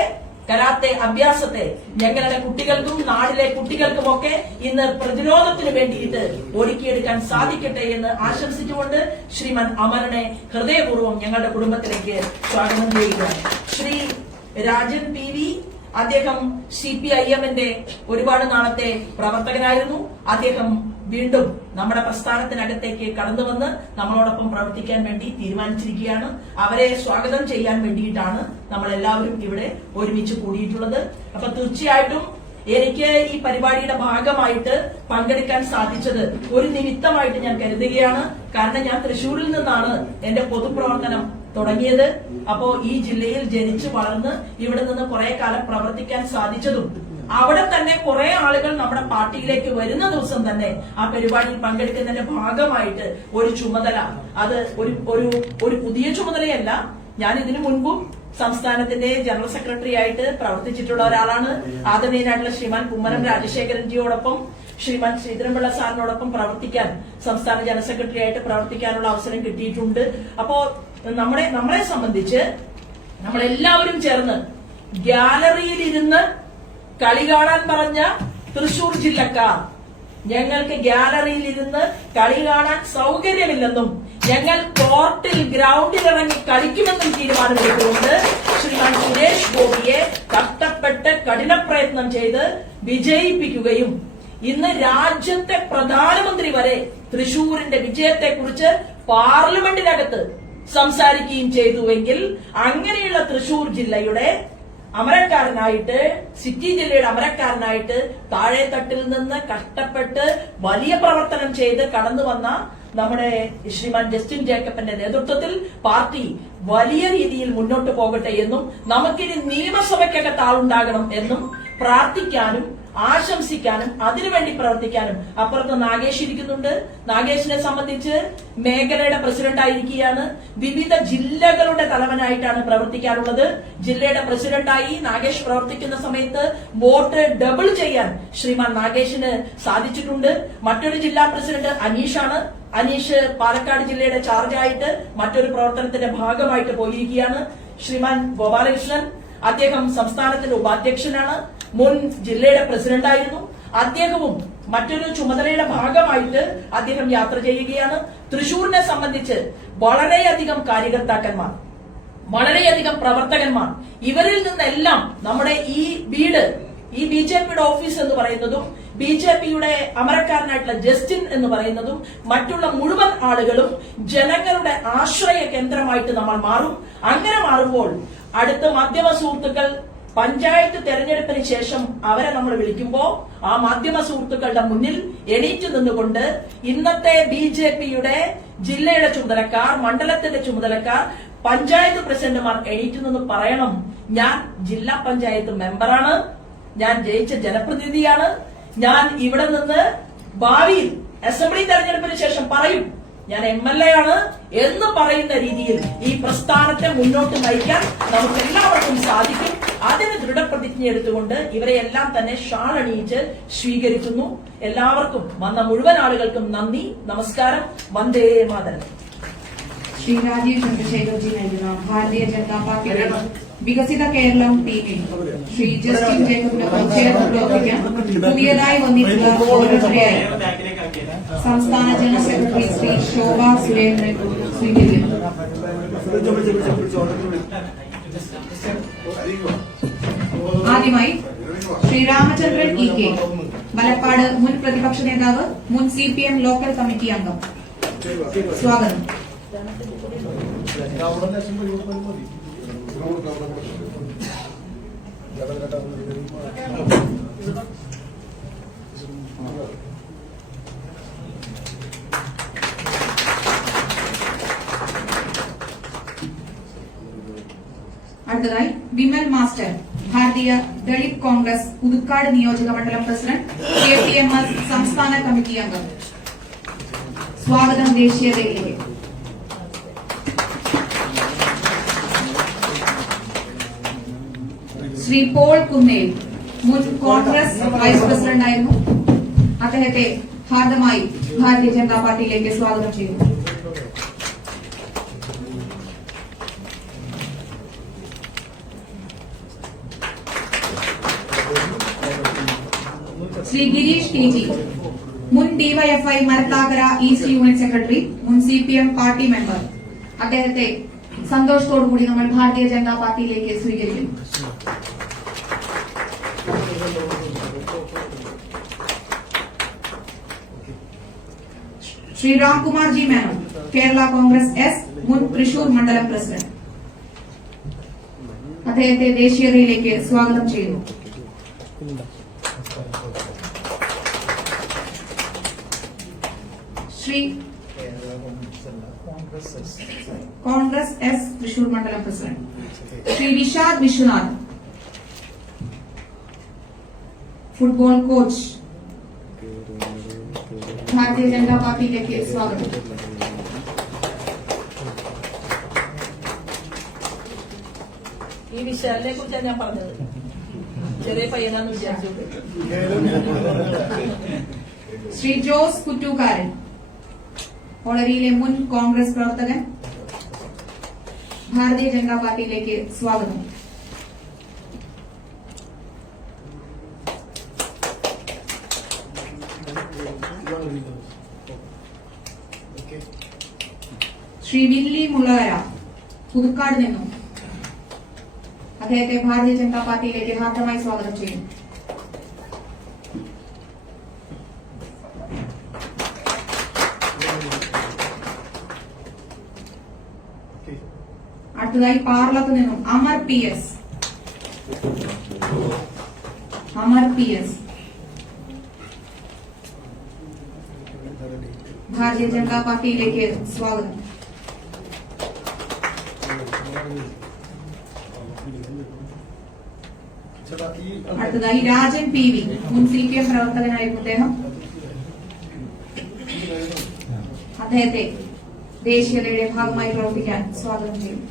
കരാത്തെ അഭ്യാസത്തെ ഞങ്ങളുടെ കുട്ടികൾക്കും നാടിലെ കുട്ടികൾക്കുമൊക്കെ ഇന്ന് പ്രതിരോധത്തിന് വേണ്ടിയിട്ട് ഒരുക്കിയെടുക്കാൻ സാധിക്കട്ടെ എന്ന് ആശംസിച്ചുകൊണ്ട് ശ്രീമാൻ അമറിനെ ഹൃദയപൂർവ്വം ഞങ്ങളുടെ കുടുംബത്തിലേക്ക് സ്വാഗതം ചെയ്യുക. ശ്രീ രാജൻ പി വി, അദ്ദേഹം CPIM-ന്റെ ഒരുപാട് നാളത്തെ പ്രവർത്തകനായിരുന്നു. അദ്ദേഹം വീണ്ടും നമ്മുടെ പ്രസ്ഥാനത്തിനകത്തേക്ക് കടന്നുവന്ന് നമ്മളോടൊപ്പം പ്രവർത്തിക്കാൻ വേണ്ടി തീരുമാനിച്ചിരിക്കുകയാണ്. അവരെ സ്വാഗതം ചെയ്യാൻ വേണ്ടിയിട്ടാണ് നമ്മൾ എല്ലാവരും ഇവിടെ ഒരുമിച്ച് കൂടിയിട്ടുള്ളത്. അപ്പൊ തീർച്ചയായിട്ടും എനിക്ക് ഈ പരിപാടിയുടെ ഭാഗമായിട്ട് പങ്കെടുക്കാൻ സാധിച്ചത് ഒരു നിമിത്തമായിട്ട് ഞാൻ കരുതുകയാണ്. കാരണം ഞാൻ തൃശ്ശൂരിൽ നിന്നാണ് എന്റെ പൊതുപ്രവർത്തനം തുടങ്ങിയത്. അപ്പോ ഈ ജില്ലയിൽ ജനിച്ചു വളർന്ന് ഇവിടെ നിന്ന് കുറെ കാലം പ്രവർത്തിക്കാൻ സാധിച്ചതും അവിടെ തന്നെ കുറെ ആളുകൾ നമ്മുടെ പാർട്ടിയിലേക്ക് വരുന്ന ദിവസം തന്നെ ആ പരിപാടിയിൽ പങ്കെടുക്കുന്നതിന്റെ ഭാഗമായിട്ട് ഒരു ചുമതല, അത് ഒരു പുതിയ ചുമതലയല്ല. ഞാൻ ഇതിനു മുൻപും സംസ്ഥാനത്തിന്റെ ജനറൽ സെക്രട്ടറി ആയിട്ട് പ്രവർത്തിച്ചിട്ടുള്ള ഒരാളാണ്. ആദരണീയനായിട്ടുള്ള ശ്രീമാൻ കുമ്മനം രാജശേഖരൻജിയോടൊപ്പം ശ്രീമാൻ ശ്രീധരൻപിള്ള സാറിനോടൊപ്പം പ്രവർത്തിക്കാൻ, സംസ്ഥാന ജനറൽ സെക്രട്ടറി ആയിട്ട് പ്രവർത്തിക്കാനുള്ള അവസരം കിട്ടിയിട്ടുണ്ട്. അപ്പോ നമ്മളെ സംബന്ധിച്ച് നമ്മളെല്ലാവരും ചേർന്ന് ഗ്യാലറിയിലിരുന്ന് കളി കാണാൻ പറഞ്ഞ തൃശൂർ ജില്ലക്കാർ, ഞങ്ങൾക്ക് ഗ്യാലറിയിലിരുന്ന് കളി കാണാൻ സൗകര്യമില്ലെന്നും ഞങ്ങൾ കോർട്ടിൽ ഗ്രൗണ്ടിൽ ഇറങ്ങി കളിക്കുമെന്നും തീരുമാനമെടുത്തുകൊണ്ട് ശ്രീമാൻ സുരേഷ് ഗോപിയെ കഷ്ടപ്പെട്ട് കഠിനപ്രയത്നം ചെയ്ത് വിജയിപ്പിക്കുകയും ഇന്ന് രാജ്യത്തെ പ്രധാനമന്ത്രി വരെ തൃശൂരിന്റെ വിജയത്തെക്കുറിച്ച് പാർലമെന്റിനകത്ത് സംസാരിക്കുകയും ചെയ്തുവെങ്കിൽ അങ്ങനെയുള്ള തൃശൂർ ജില്ലയുടെ അമരക്കാരനായിട്ട്, സിറ്റി ജില്ലയുടെ അമരക്കാരനായിട്ട് താഴെത്തട്ടിൽ നിന്ന് കഷ്ടപ്പെട്ട് വലിയ പ്രവർത്തനം ചെയ്ത് കടന്നു വന്ന നമ്മുടെ ശ്രീമാൻ ജസ്റ്റിൻ ജേക്കബിന്റെ നേതൃത്വത്തിൽ പാർട്ടി വലിയ രീതിയിൽ മുന്നോട്ട് പോകട്ടെ എന്നും നമുക്കിനി നിയമസഭയ്ക്കകത്ത് ആളുണ്ടാകണം എന്നും പ്രാർത്ഥിക്കാനും ആശംസിക്കാനും അതിനുവേണ്ടി പ്രവർത്തിക്കാനും അപ്പുറത്ത് നാഗേഷ് ഇരിക്കുന്നുണ്ട്. നാഗേഷിനെ സംബന്ധിച്ച് മേഖലയുടെ പ്രസിഡന്റ് ആയിരിക്കുകയാണ്. വിവിധ ജില്ലകളുടെ തലവനായിട്ടാണ് പ്രവർത്തിക്കാറുള്ളത്. ജില്ലയുടെ പ്രസിഡന്റായി നാഗേഷ് പ്രവർത്തിക്കുന്ന സമയത്ത് വോട്ട് ഡബിൾ ചെയ്യാൻ ശ്രീമാൻ നാഗേഷിന് സാധിച്ചിട്ടുണ്ട്. മറ്റൊരു ജില്ലാ പ്രസിഡന്റ് അനീഷാണ്. അനീഷ് പാലക്കാട് ജില്ലയുടെ ചാർജായിട്ട് മറ്റൊരു പ്രവർത്തനത്തിന്റെ ഭാഗമായിട്ട് പോയിരിക്കുകയാണ്. ശ്രീമാൻ ഗോപാലകൃഷ്ണൻ, അദ്ദേഹം സംസ്ഥാനത്തിന്റെ ഉപാധ്യക്ഷനാണ്. മുൻ ജില്ലയുടെ പ്രസിഡന്റായിരുന്നു. അദ്ദേഹവും മറ്റൊരു ചുമതലയുടെ ഭാഗമായിട്ട് അദ്ദേഹം യാത്ര ചെയ്യുകയാണ്. തൃശൂരിനെ സംബന്ധിച്ച് വളരെയധികം കാര്യകർത്താക്കന്മാർ, വളരെയധികം പ്രവർത്തകന്മാർ, ഇവരിൽ നിന്നെല്ലാം നമ്മുടെ ഈ വീട്, ഈ BJPയുടെ ഓഫീസ് എന്ന് പറയുന്നതും BJPയുടെ അമരക്കാരനായിട്ടുള്ള ജസ്റ്റിൻ എന്ന് പറയുന്നതും മറ്റുള്ള മുഴുവൻ ആളുകളും ജനങ്ങളുടെ ആശ്രയ കേന്ദ്രമായിട്ട് നമ്മൾ മാറും. അങ്ങനെ മാറുമ്പോൾ അടുത്ത മാധ്യമ സുഹൃത്തുക്കൾ പഞ്ചായത്ത് തെരഞ്ഞെടുപ്പിന് ശേഷം അവരെ നമ്മൾ വിളിക്കുമ്പോ ആ മാധ്യമ സുഹൃത്തുക്കളുടെ മുന്നിൽ എണീറ്റ് നിന്നുകൊണ്ട് ഇന്നത്തെ BJPയുടെ ജില്ലയുടെ ചുമതലക്കാർ, മണ്ഡലത്തിന്റെ ചുമതലക്കാർ, പഞ്ചായത്ത് പ്രസിഡന്റുമാർ എണീറ്റ് നിന്ന് പറയണം, ഞാൻ ജില്ലാ പഞ്ചായത്ത് മെമ്പറാണ്, ഞാൻ ജയിച്ച ജനപ്രതിനിധിയാണ്, ഞാൻ ഇവിടെ നിന്ന് ഭാവിയിൽ അസംബ്ലി തെരഞ്ഞെടുപ്പിന് ശേഷം പറയും ഞാൻ MLA ആണ് എന്ന് പറയുന്ന രീതിയിൽ ഈ പ്രസ്ഥാനത്തെ മുന്നോട്ട് നയിക്കാൻ നമുക്ക് എല്ലാവർക്കും സാധിക്കും. അതിന് ദൃഢപ്രതിജ്ഞ പ്രതിജ്ഞ എടുത്തുകൊണ്ട് ഇവരെയെല്ലാം തന്നെ ഷാൾ അണിയിച്ച് സ്വീകരിക്കുന്നു. എല്ലാവർക്കും വന്ന മുഴുവൻ ആളുകൾക്കും നന്ദി, നമസ്കാരം. വന്ദേ മാതരം. ശ്രീ രാജീവ് ചന്ദ്രശേഖർജി നൽകുന്ന ഭാരതീയ ജനതാ പാർട്ടിയുടെ വികസിത കേരളം ടീമിൽ ശ്രീ ജസ്റ്റിൻ ജേക്കബിനൊപ്പം ചേർന്ന് പ്രവർത്തിക്കാൻ പുതിയതായി വന്നിട്ടുള്ള ഓരോരുത്തരെയായി സംസ്ഥാന ജനറൽ സെക്രട്ടറി ശ്രീ ശോഭ സുരേന്ദ്രൻ സ്വീകരിക്കുന്നു. ആദ്യമായി ശ്രീ രാമചന്ദ്രൻ ഇ.കെ., മലപ്പാട് മുൻ പ്രതിപക്ഷ നേതാവ്, മുൻ CPM ലോക്കൽ കമ്മിറ്റി അംഗം. സ്വാഗതം. അടുത്തതായി വിമൽ മാസ്റ്റർ, ഭാരതീയ ദളിത് കോൺഗ്രസ് പുതുക്കാട് നിയോജക മണ്ഡലം പ്രസിഡന്റ്, KPMS സംസ്ഥാന കമ്മിറ്റി അംഗം. സ്വാഗതം ദേശീയതയിലേക്ക്. ശ്രീ പോൾ കുന്നേൽ, മുൻ കോൺഗ്രസ് വൈസ് പ്രസിഡന്റായിരുന്നു. അദ്ദേഹത്തെ ഹാർദമായി ഭാരതീയ ജനതാ പാർട്ടിയിലേക്ക് സ്വാഗതം ചെയ്യുന്നു. ശ്രീ ഗിരീഷ് KG, മുൻ DYFI Marathakkara east unit secretary, മുൻ CPM പാർട്ടി മെമ്പർ. അദ്ദേഹത്തെ സന്തോഷത്തോടുകൂടി നമ്മൾ ഭാരതീയ ജനതാ പാർട്ടിയിലേക്ക് സ്വീകരിക്കുന്നു. ശ്രീ രാംകുമാർ ജി മേനോൻ, കേരള കോൺഗ്രസ് S, മുൻ തൃശൂർ മണ്ഡലം പ്രസിഡന്റ്. അദ്ദേഹത്തെ ദേശീയതയിലേക്ക് സ്വാഗതം ചെയ്യുന്നു. ശ്രീ കോൺഗ്രസ് S തൃശൂർ മണ്ഡലം president. Shri Vishad Vishwanath, football coach. ഭാരതീയ ജനതാ പാർട്ടിയിലേക്ക് സ്വാഗതം. ഈ വിശാലിനെ കുറിച്ചാണ് ഞാൻ പറഞ്ഞത്. ചെറിയ പയ്യനാന്ന് വിചാരിച്ചു. ശ്രീ ജോസ് കുറ്റൂക്കാരൻ, കോളരിയിലെ മുൻ കോൺഗ്രസ് പ്രവർത്തകൻ. ഭാരതീയ ജനതാ പാർട്ടിയിലേക്ക് സ്വാഗതം. ശ്രീ വില്ലി മുള്ളകര, പുതുക്കാട് നിന്നും. അദ്ദേഹത്തെ ഭാരതീയ ജനതാ പാർട്ടിയിലേക്ക് ഹാർദമായി സ്വാഗതം ചെയ്യുന്നു. അടുത്തതായി പാർലത്ത് നിന്നും അമർ PS. ഭാരതീയ ജനതാ പാർട്ടിയിലേക്ക് സ്വാഗതം. അടുത്തതായി രാജൻ PV, മുൻ CPM പ്രവർത്തകനായിരുന്നു അദ്ദേഹം. അദ്ദേഹത്തെ ദേശീയതയുടെ ഭാഗമായി പ്രവർത്തിക്കാൻ സ്വാഗതം ചെയ്യുന്നു.